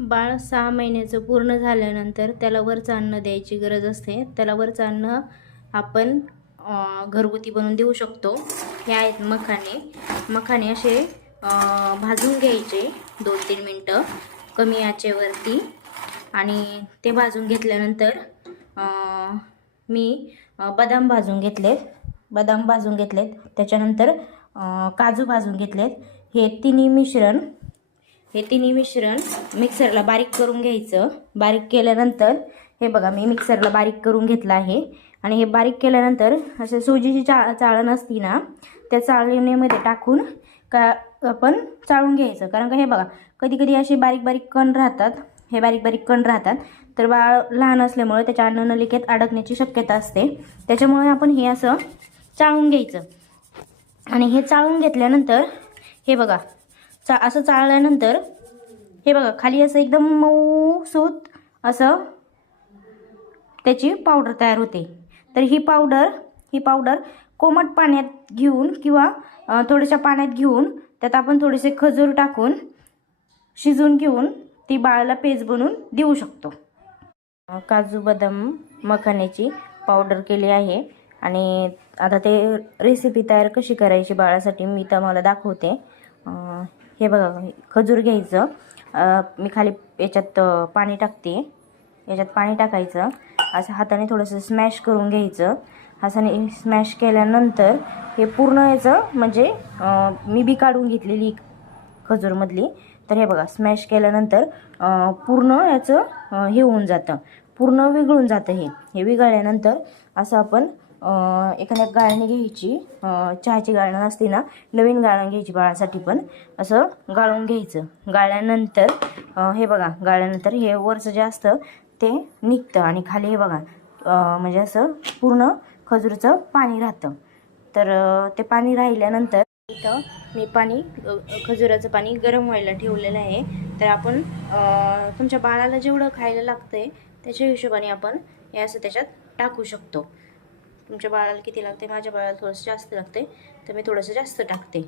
बाळ 6 महिन्याचं पूर्ण झाल्यानंतर त्याला वरचं अन्न द्यायची गरज असते. त्याला वरचं अन्न आपण घरगुती बनवून देऊ शकतो. हे आहेत मखाने. मखाने असे भाजून घ्यायचे 2-3 मिनटं कमी आचेवरती. आणि ते भाजून घेतल्यानंतर मी बदाम भाजून घेतलेत. त्याच्यानंतर काजू भाजून घेतलेत. हे तिन्ही मिश्रण मिक्सरला बारीक करून घ्यायचं. बारीक केल्यानंतर हे बघा, मी मिक्सरला बारीक करून घेतलं आहे. आणि हे बारीक केल्यानंतर असे सुजीची चाळण असती ना, त्या चाळणीमध्ये टाकून आपण चाळून घ्यायचं. कारण का हे बघा, कधी कधी असे बारीक बारीक कण राहतात. हे बारीक बारीक कण राहतात, तर बाळ लहान असल्यामुळे त्याच्या अन्ननलिकेत अडकण्याची शक्यता असते. त्याच्यामुळे आपण हे असं चाळून घ्यायचं. आणि हे चाळून घेतल्यानंतर हे बघा, असं चाळल्यानंतर हे बघा, खाली असं एकदम मऊसूत असं त्याची पावडर तयार होते. तर ही पावडर कोमट पाण्यात घेऊन किंवा थोड्याशा पाण्यात घेऊन त्यात आपण थोडेसे खजूर टाकून शिजवून घेऊन ती बाळाला पेज बनवून देऊ शकतो. काजू बदाम मखाण्याची पावडर केली आहे. आणि आता ते रेसिपी तयार कशी करायची बाळासाठी मी तुम्हाला दाखवते. हे बघा, खजूर घ्यायचं. मी खाली याच्यात पाणी टाकते. याच्यात पाणी टाकायचं, असं हाताने थोडंसं स्मॅश करून घ्यायचं. हाताने स्मॅश केल्यानंतर हे पूर्ण याचं म्हणजे मी बी काढून घेतलेली खजूरमधली. तर हे बघा, स्मॅश केल्यानंतर पूर्ण याचं हे होऊन जातं, पूर्ण विघळून जातं. हे विघळल्यानंतर असं आपण एखाद्या गाळणी घ्यायची. चहाची गाळण असते ना, नवीन गाळण घ्यायची बाळासाठी. पण असं गाळून घ्यायचं. गाळल्यानंतर हे बघा, गाळल्यानंतर हे वरचं जे असतं ते निघतं. आणि खाली हे बघा, म्हणजे असं पूर्ण खजूरचं पाणी राहतं. तर ते पाणी राहिल्यानंतर इथं मी खजुराचं पाणी गरम व्हायला ठेवलेलं आहे. तर आपण तुमच्या बाळाला जेवढं खायला लागतंय त्याच्या हिशोबाने आपण हे असं त्याच्यात टाकू शकतो. तुमच्या बाळाला किती लागते, माझ्या बाळाला थोडंसं जास्त लागते, तर मी थोडंसं जास्त टाकते.